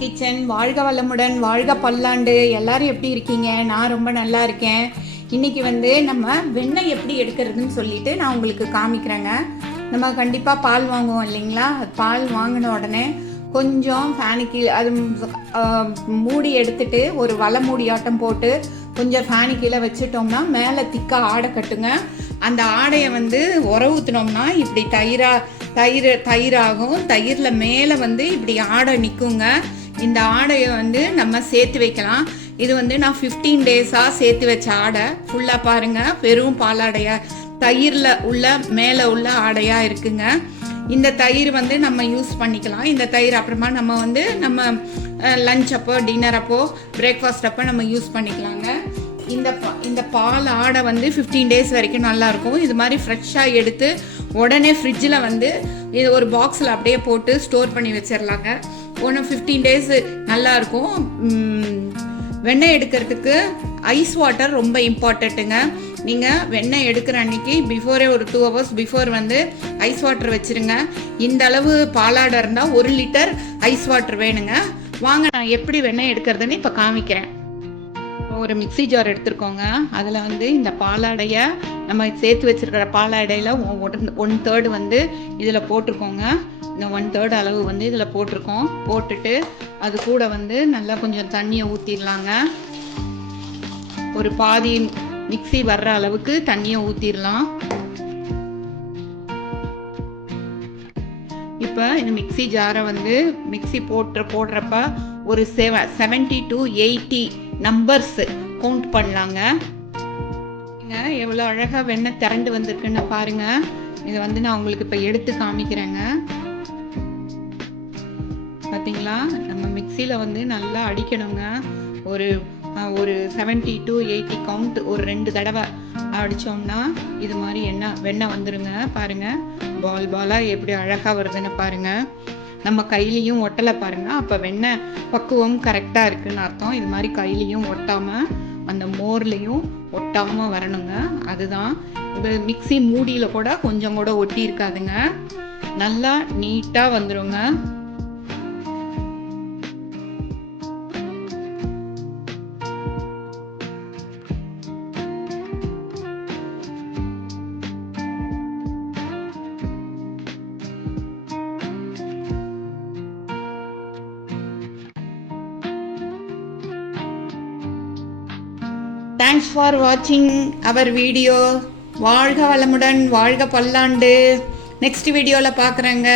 Kitchen. வாழ்க வளமுடன், வாழ்க பல்லாண்டு. எல்லாரும் எப்படி இருக்கீங்க? நான் ரொம்ப நல்லா இருக்கேன். இன்னைக்கு நம்ம வெண்ணெய் எப்படி எடுக்கிறதுன்னு சொல்லிட்டு நான் உங்களுக்கு காமிக்கிறேங்க. நம்ம கண்டிப்பாக பால் வாங்குவோம் இல்லைங்களா? பால் வாங்கின உடனே கொஞ்சம் ஃபேனுக்கு அது மூடி எடுத்துட்டு ஒரு வலை மூடியாட்டம் போட்டு கொஞ்சம் ஃபேனு கீழே வச்சுட்டோம்னா மேலே திக்காக ஆடை கட்டுங்க. அந்த ஆடையை உர ஊற்றினோம்னா இப்படி தயிராகும். தயிரில் மேலே இப்படி ஆடை நிற்குங்க. இந்த ஆடையை நம்ம சேர்த்து வைக்கலாம். இது நான் 15 டேஸாக சேர்த்து வச்ச ஆடை. ஃபுல்லாக பாருங்கள், வெறும் பாலாடையாக தயிரில் உள்ள மேலே உள்ள ஆடையாக இருக்குங்க. இந்த தயிர் நம்ம யூஸ் பண்ணிக்கலாம். இந்த தயிர் அப்புறமா நம்ம லஞ்ச் அப்போ, டின்னர் அப்போ, பிரேக்ஃபாஸ்ட் அப்போ நம்ம யூஸ் பண்ணிக்கலாங்க. இந்த பால் ஆடை 15 டேஸ் வரைக்கும் நல்லாயிருக்கும். இது மாதிரி ஃப்ரெஷ்ஷாக எடுத்து உடனே ஃப்ரிட்ஜில் இது ஒரு பாக்ஸில் அப்படியே போட்டு ஸ்டோர் பண்ணி வச்சிடலாங்க. 15 டேஸ் நல்லாயிருக்கும். வெண்ணெய் எடுக்கிறதுக்கு ஐஸ் வாட்டர் ரொம்ப இம்பார்ட்டண்ட்டுங்க. நீங்கள் வெண்ணெய் எடுக்கிற அன்றைக்கி பிஃபோரே ஒரு 2 hours பிஃபோர் ஐஸ் வாட்டர் வச்சுருங்க. இந்த அளவு பாலாடை இருந்தால் 1 லிட்டர் ஐஸ் வாட்டர் வேணுங்க. வாங்க நான் எப்படி வெண்ணெய் எடுக்கிறதுன்னு இப்போ காமிக்கிறேன். ஒரு மிக்ஸி ஜார் எடுத்துருக்கோங்க. அதில் இந்த பாலாடையை நம்ம சேர்த்து வச்சுருக்கிற பாலாடையில் 1/3 இதில் போட்டிருக்கோங்க. இந்த 1/3 அளவு இதில் போட்டிருக்கோம். போட்டுட்டு அது கூட நல்லா கொஞ்சம் தண்ணியை ஊற்றிடலாங்க. ஒரு பாதி மிக்ஸி வர்ற அளவுக்கு தண்ணியை ஊற்றிடலாம். இப்போ இந்த மிக்ஸி ஜாரை மிக்ஸி போடுறப்ப ஒரு 70 to 80 நம்பர்ஸ் கவுண்ட் பண்ணலாங்க. எவ்வளோ அழகாக வெண்ணெய் திரண்டு வந்திருக்குன்னு பாருங்கள். இதை நான் உங்களுக்கு இப்போ எடுத்து காமிக்கிறேங்க. பார்த்தீங்களா? நம்ம மிக்சியில் நல்லா அடிக்கணுங்க. ஒரு 70 to 80 கவுண்ட் ஒரு 2 தடவை அடித்தோம்னா இது மாதிரி வெண்ணெய் வந்துடுங்க. பாருங்கள், பாலாக எப்படி அழகாக வருதுன்னு பாருங்கள். நம்ம கையிலையும் ஒட்டலை பாருங்கள். அப்போ வெண்ணெய் பக்குவம் கரெக்டாக இருக்குதுன்னு அர்த்தம். இது மாதிரி கையிலையும் ஒட்டாமல் அந்த மோர்லேயும் ஒட்டாமல் வரணுங்க. அதுதான். இப்போ மிக்ஸி மூடியில் கூட கொஞ்சம் கூட ஒட்டி இருக்காதுங்க. நல்லா நீட்டாக வந்துடுங்க. Thanks for watching our video. வாழ்க வளமுடன், வாழ்க பல்லாண்டு. நெக்ஸ்ட் வீடியோவில் பார்க்குறேங்க.